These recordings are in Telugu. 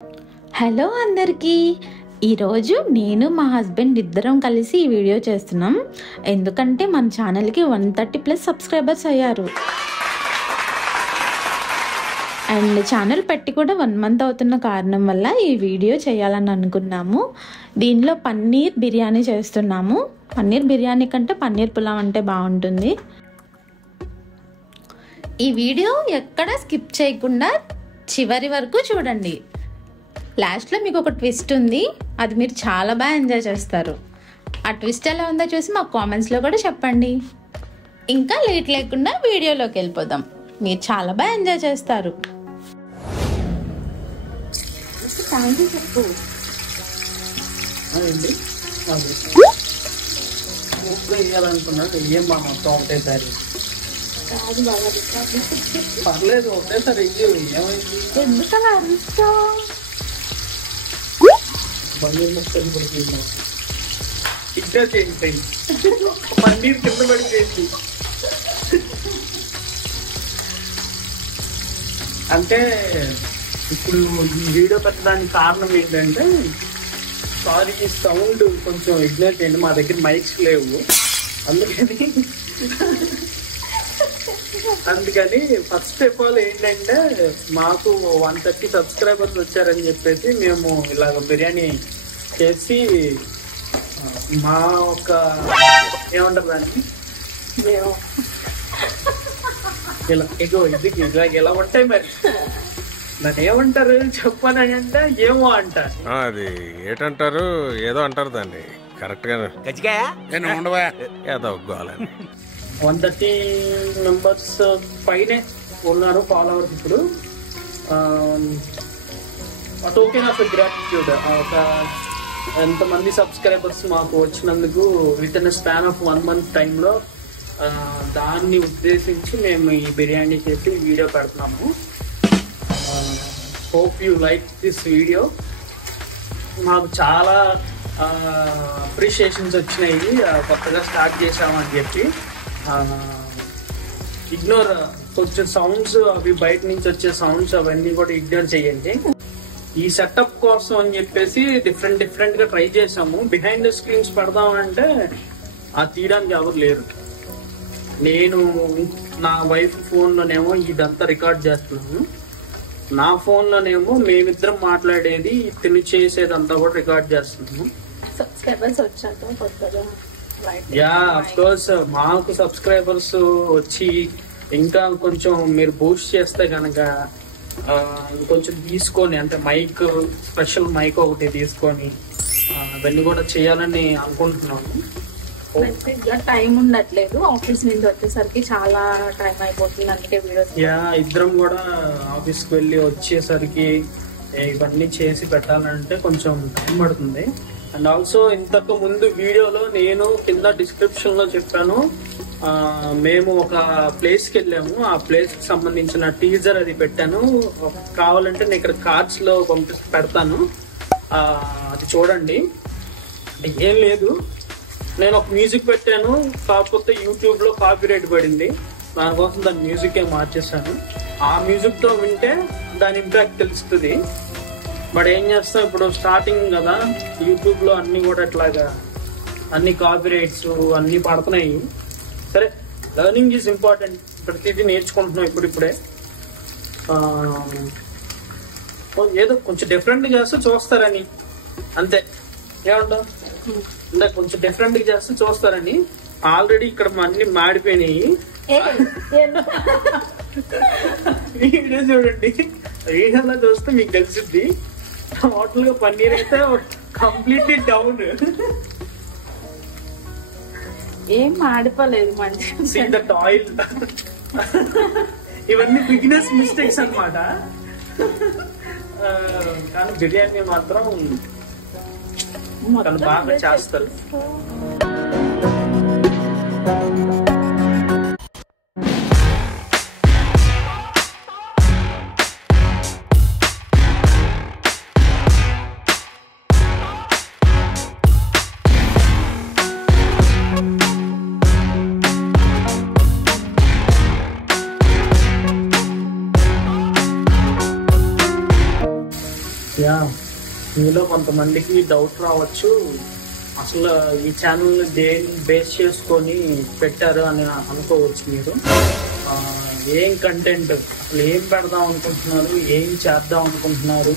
హలో అందరికీ, ఈరోజు నేను మా హస్బెండ్ ఇద్దరం కలిసి ఈ వీడియో చేస్తున్నాం. ఎందుకంటే మన ఛానల్కి 130+ సబ్స్క్రైబర్స్ అయ్యారు. అండ్ ఛానల్ పెట్టి కూడా 1 మంత్ అవుతున్న కారణం వల్ల ఈ వీడియో చేయాలని అనుకున్నాము. దీనిలో పన్నీర్ బిర్యానీ చేస్తున్నాము. పన్నీర్ బిర్యానీ కంటే పన్నీర్ పులావ్ అంటే బాగుంటుంది. ఈ వీడియో ఎక్కడ స్కిప్ చేయకుండా చివరి వరకు చూడండి. లాస్ట్లో మీకు ఒక ట్విస్ట్ ఉంది, అది మీరు చాలా బాగా ఎంజాయ్ చేస్తారు. ఆ ట్విస్ట్ ఎలా ఉందో చూసి మాకు కామెంట్స్లో కూడా చెప్పండి. ఇంకా లేట్ లేకుండా వీడియోలోకి వెళ్ళిపోదాం. మీరు చాలా బాగా ఎంజాయ్ చేస్తారు. థ్యాంక్ యూ చెప్పు. వేయాలనుకున్నాను ఏం మా మొత్తం ఒకటేసారి పర్లేదు ఒకటేసారి ఏమైంది ఎందుకలా అరుస్తావు? పన్నీర్ ముక్కలు పడిపోయింది ఇంకా చేయండి పన్నీర్ కింద పడిపోయింది. అంటే ఇప్పుడు ఈ వీడియో పెట్టడానికి కారణం ఏంటంటే, సారీ సౌండ్ కొంచెం ఇగ్నోర్ చేయండి, మా దగ్గర మైక్స్ లేవు. అందుకని ఫస్ట్ ఆఫ్ ఆల్ ఏంటంటే, మాకు 130 సబ్స్క్రైబర్స్ వచ్చారని చెప్పేసి మేము ఇలాగ బిర్యానీ చేసి మా ఒక ఏమంటారు దాన్ని ఇలా ఎగో ఇది ఇలాగ ఎలా ఉంటాయి మరి దాన్ని ఏమంటారు చెప్పాలని అంటే ఏమో అంటారు. అది ఏంటంటారు, ఏదో అంటారు దాన్ని కరెక్ట్ గా ఏదో ఒప్పుకోవాలని. 130 మెంబర్స్ పైనే ఉన్నారు ఫాలోవర్స్ ఇప్పుడు. టోకెన్ ఆఫ్ గ్రాటిట్యూడ్, ఒక ఎంతమంది సబ్స్క్రైబర్స్ మాకు వచ్చినందుకు with in span of 1 month టైంలో దాన్ని ఉద్దేశించి మేము ఈ బిర్యానీ చేసి వీడియో పెడుతున్నాము. Hope you like this video. మాకు చాలా అప్రిషియేషన్స్ వచ్చినాయి కొత్తగా స్టార్ట్ చేసామని చెప్పి. ఇగ్నోర్ కొంచెం సౌండ్స్ అవి బయట నుంచి వచ్చే సౌండ్స్ అవన్నీ కూడా ఇగ్నోర్ చేయండి. ఈ సెటప్ కోసం అని చెప్పేసి డిఫరెంట్ గా ట్రై చేసాము. బిహైండ్ ద స్క్రీన్స్ పెడదామంటే ఆ తీయడానికి ఎవరు లేరు. నేను నా వైఫ్ ఫోన్ లోనేమో ఇదంతా రికార్డ్ చేస్తున్నాను, నా ఫోన్ లోనేమో మేమిద్దరం మాట్లాడేది తిని చేసేదంతా కూడా రికార్డ్ చేస్తున్నాము. సబ్స్క్రైబర్స్ వచ్చాక కొత్తగా యా అఫ్ కోర్స్ మాకు సబ్స్క్రైబర్స్ వచ్చి ఇంకా కొంచెం మీరు బూస్ట్ చేస్తే కనుక కొంచెం తీసుకొని, అంటే మైక్ స్పెషల్ మైక్ ఒకటి తీసుకొని అవన్నీ కూడా చేయాలని అనుకుంటున్నాము. టైం ఉండట్లేదు, ఆఫీస్ నుంచి వచ్చేసరికి చాలా టైం అయిపోతుంది. అందుకే వీడియోస్ ఇద్దరం కూడా ఆఫీస్ కి వెళ్ళి వచ్చేసరికి ఇవన్నీ చేసి పెట్టాలంటే కొంచెం టైం పడుతుంది. అండ్ ఆల్సో ఇంతకు ముందు వీడియోలో నేను కింద డిస్క్రిప్షన్ లో చెప్పాను, మేము ఒక ప్లేస్ కి వెళ్ళాము. ఆ ప్లేస్ కి సంబంధించిన టీజర్ అది పెట్టాను. కావాలంటే నేను ఇక్కడ కార్డ్స్ లో పెడతాను, అది చూడండి. ఏం లేదు, నేను ఒక మ్యూజిక్ పెట్టాను, కాకపోతే యూట్యూబ్ లో కాపీరైట్ పడింది. దానికోసం దాని మ్యూజిక్ మార్చేసాను. ఆ మ్యూజిక్ తో వింటే దాని ఇంపాక్ట్ తెలుస్తుంది. బట్ ఏం చేస్తాం, ఇప్పుడు స్టార్టింగ్ కదా, యూట్యూబ్ లో అన్ని కూడా అట్లాగా అన్ని కాపీరైట్స్ అన్ని పడుతున్నాయి. సరే, లెర్నింగ్ ఈజ్ ఇంపార్టెంట్. ప్రతిదీ నేర్చుకుంటున్నాం ఇప్పుడిప్పుడే. ఏదో కొంచెం డిఫరెంట్ చేస్తే చూస్తారని, అంతే. ఏమంటావు? అంటే కొంచెం డిఫరెంట్ చేస్తే చూస్తారని. ఆల్రెడీ ఇక్కడ అన్ని మాడిపోయినాయి. వీడియో చూడండి, వీడియోలో చూస్తే మీకు తెలిసిద్ది. టోటల్ గా పన్నీర్ అయితే కంప్లీట్లీ డౌన్. ఏం మాడిపోలేదు మంచి. See that oil. ఇవన్నీ బిగినర్స్ మిస్టేక్స్ అన్నమాట. కానీ బిర్యానీ మాత్రం తను బాగా చేస్తారు. యా, మీలో కొంతమందికి డౌట్ రావచ్చు, అసలు ఈ ఛానల్ దేని బేస్ చేసుకొని పెట్టారు అని అనుకోవచ్చు మీరు. ఏం కంటెంట్, అసలు ఏం పెడదాం అనుకుంటున్నారు, ఏం చేద్దాం అనుకుంటున్నారు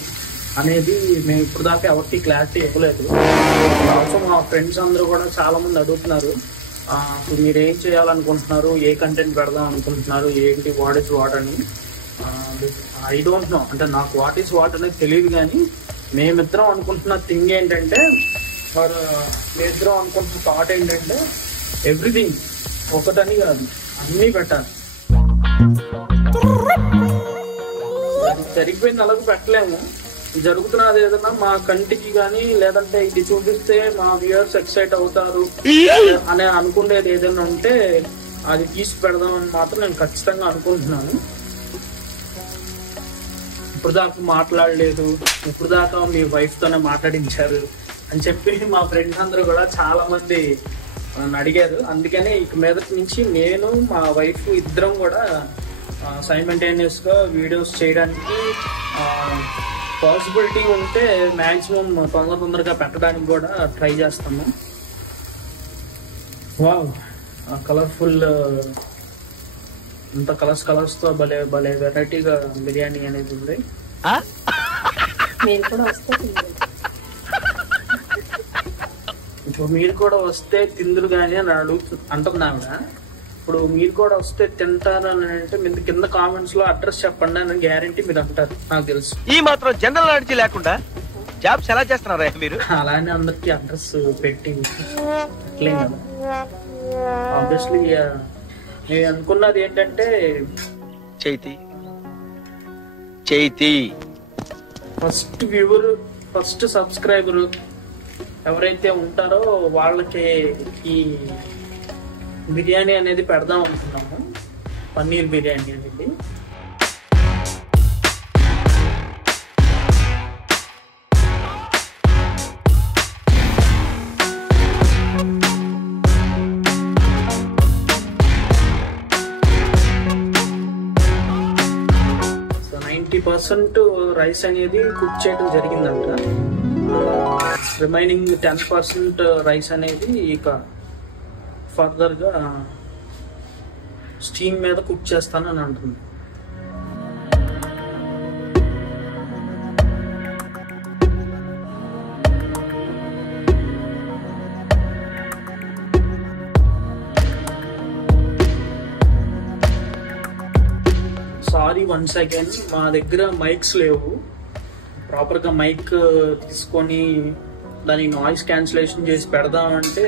అనేది మేము ఇప్పుడు దాకా ఎవరికి క్లారిటీ ఇవ్వలేదు. ఆల్సో మా ఫ్రెండ్స్ అందరూ కూడా చాలా మంది అడుగుతున్నారు, అసలు మీరు ఏం చేయాలనుకుంటున్నారు, ఏ కంటెంట్ పెడదాం అనుకుంటున్నారు, ఏంటి, వాట్ ఈస్ వాట్ అని. ఐ డోంట్ నో, అంటే నాకు వాట్ ఈస్ వాట్ అనేది తెలియదు. కానీ మేమిద్దరం అనుకుంటున్న థింగ్ ఏంటంటే, మేమిద్దరం అనుకుంటున్న థాట్ ఏంటంటే, ఎవ్రీథింగ్ ఒకటని కాదు, అన్నీ పెట్టాలి. అది జరిగిపోయింది అలాగే పెట్టలేము. జరుగుతున్నది ఏదన్నా మా కంటికి కానీ, లేదంటే ఇది చూపిస్తే మా వ్యూయర్స్ ఎక్సైట్ అవుతారు అని అనుకునేది ఏదైనా ఉంటే అది తీసి పెడదామని మాత్రం నేను ఖచ్చితంగా అనుకుంటున్నాను. ఇప్పుడు దాకా మాట్లాడలేదు, ఇప్పుడు దాకా మీ వైఫ్ తోనే మాట్లాడించారు అని చెప్పి మా ఫ్రెండ్స్ అందరూ కూడా చాలా మంది నన్ను అడిగారు. అందుకనే ఇక మీదటి నుంచి నేను మా వైఫ్ ఇద్దరం కూడా సైమల్టేనియస్ గా వీడియోస్ చేయడానికి పాసిబిలిటీ ఉంటే మాక్సిమం తొందరగా పెట్టడానికి కూడా ట్రై చేస్తాము. వావ్, కలర్ఫుల్, ఇంత కలర్స్ తో భలే భలే వెరైటీగా బిర్యానీ అనేది ఉంది. ఇప్పుడు మీరు కూడా వస్తే తిందురు కానీ అని అంటుంది ఆవిడ. ఇప్పుడు మీరు కూడా వస్తే తింటారు అని అంటే మీరు కింద కామెంట్స్ లో అడ్రస్ చెప్పండి అని గ్యారంటీ మీరు అంటారు, నాకు తెలుసు. ఈ మాత్రం జనరల్ నాలెడ్జ్ లేకుండా జాబ్స్ ఎలా చేస్తున్నారా మీరు? అలానే అందరికి అడ్రస్ పెట్టి అట్లే కదా. ఆబ్వియస్లీ నేను అనుకున్నది ఏంటంటే, Chaithi first viewer, first subscriber ఎవరైతే ఉంటారో వాళ్ళకి ఈ బిర్యానీ అనేది పెడదాం అనుకున్నాము, పన్నీర్ బిర్యానీ అనేది. సో 90% రైస్ అనేది కుక్ చేయడం జరిగిందంట. రిమైనింగ్ 10% రైస్ అనేది ఇక ఫర్దర్ గా స్టీమ్ మీద కుక్ చేస్తానని అంటుంది. సారీ వన్స్ అగైన్, మా దగ్గర మైక్స్ లేవు. ప్రాపర్ గా మైక్ తీసుకొని దాని నాయిస్ క్యాన్సిలేషన్ చేసి పెడదామంటే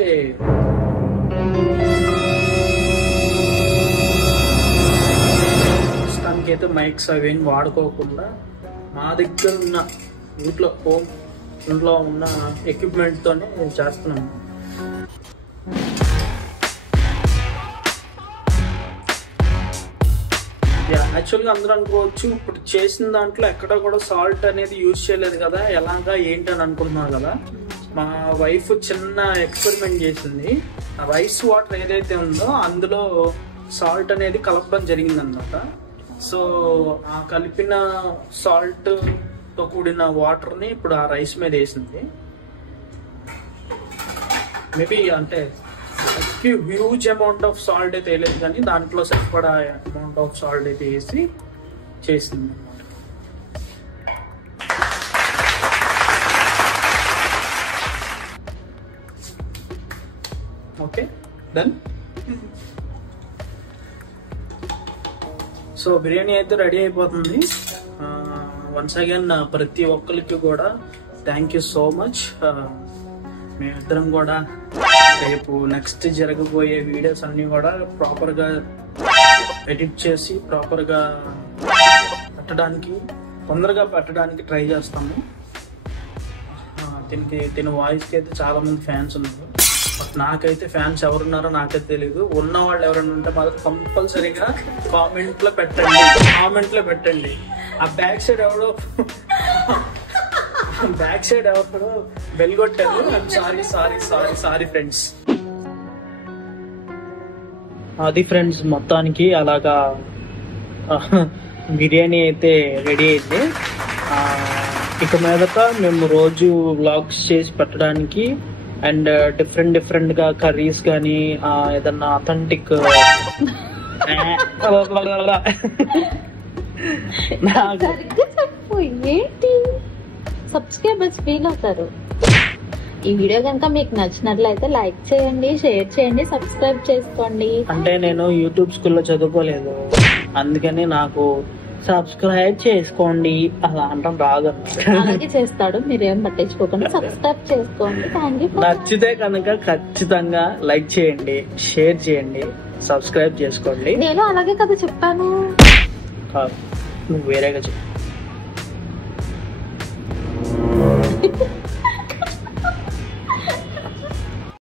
ప్రస్తుతానికైతే మైక్స్ అవేం వాడుకోకుండా మా దగ్గర ఉన్న ఇంట్లో ఉన్న ఎక్విప్మెంట్ తోనే చేస్తున్నాము. యాక్చువల్గా అందరూ అనుకోవచ్చు, ఇప్పుడు చేసిన దాంట్లో ఎక్కడ కూడా సాల్ట్ అనేది యూజ్ చేయలేదు కదా, ఎలాగా ఏంటి అని అనుకుంటున్నారు కదా. మా వైఫ్ చిన్న ఎక్స్పెరిమెంట్ చేసింది. రైస్ వాటర్ ఏదైతే ఉందో అందులో సాల్ట్ అనేది కలపడం జరిగిందన్నమాట. సో ఆ కలిపిన సాల్ట్ తో కూడిన వాటర్ ని ఇప్పుడు ఆ రైస్ మీద వేసింది. మేబీ అంటే హ్యూజ్ అమౌంట్ ఆఫ్ సాల్ట్ అయితే వేయలేదు, కానీ దాంట్లో సరిపడా అమౌంట్ ఆఫ్ సాల్ట్ అయితే వేసి చేసింది అనమాట. Okay done. సో బిర్యానీ అయితే రెడీ అయిపోతుంది. వన్స్ అగైన్ ప్రతి ఒక్కరికి కూడా థ్యాంక్ యూ సో మచ్. మేమిద్దరం కూడా రేపు నెక్స్ట్ జరగబోయే వీడియోస్ అన్ని కూడా ప్రాపర్ గా ఎడిట్ చేసి ప్రాపర్ గా తొందరగా పెట్టడానికి ట్రై చేస్తాము. దీని వాయిస్ కి అయితే చాలా మంది ఫ్యాన్స్ ఉన్నారు, బట్ నాకైతే ఫ్యాన్స్ ఎవరున్నారో నాకైతే తెలియదు. ఉన్న వాళ్ళు ఎవరైనా ఉంటే మాత్రం కంపల్సరీగా కామెంట్ లో పెట్టండి. ఆ బ్యాక్ సైడ్ ఎవడో బెల్ కొట్టారు. Sorry friends. అది ఫ్రెండ్స్, మొత్తానికి అలాగా బిర్యానీ అయితే రెడీ అయింది. ఇక మీదట మేము రోజు వ్లాగ్స్ చేసి పెట్టడానికి అండ్ డిఫరెంట్ గా కర్రీస్ కానీ ఏదన్నా అథెంటిక్ సరిగ్గా చెప్పు ఏంటి సబ్స్క్రైబర్స్ ఫీల్ అవుతారు. ఈ వీడియో కనుక మీకు నచ్చినట్లయితే లైక్ చేయండి, షేర్ చేయండి, సబ్స్క్రైబ్ చేసుకోండి. అంటే నేను యూట్యూబ్ స్కూల్లో చదువుకోలేదు, అందుకని నాకు సబ్స్క్రైబ్ చేసుకోండి అలా అంటాం రాదు. అలాగే చేస్తాడు, మీరేం పట్టించుకోకుండా సబ్స్క్రైబ్ చేసుకోండి. Thank you. నచ్చితే కనుక ఖచ్చితంగా లైక్ చేయండి, షేర్ చేయండి, సబ్స్క్రైబ్ చేసుకోండి. నేను అలాగే కదా చెప్పాను. నువ్వు వేరేగా చెప్పు.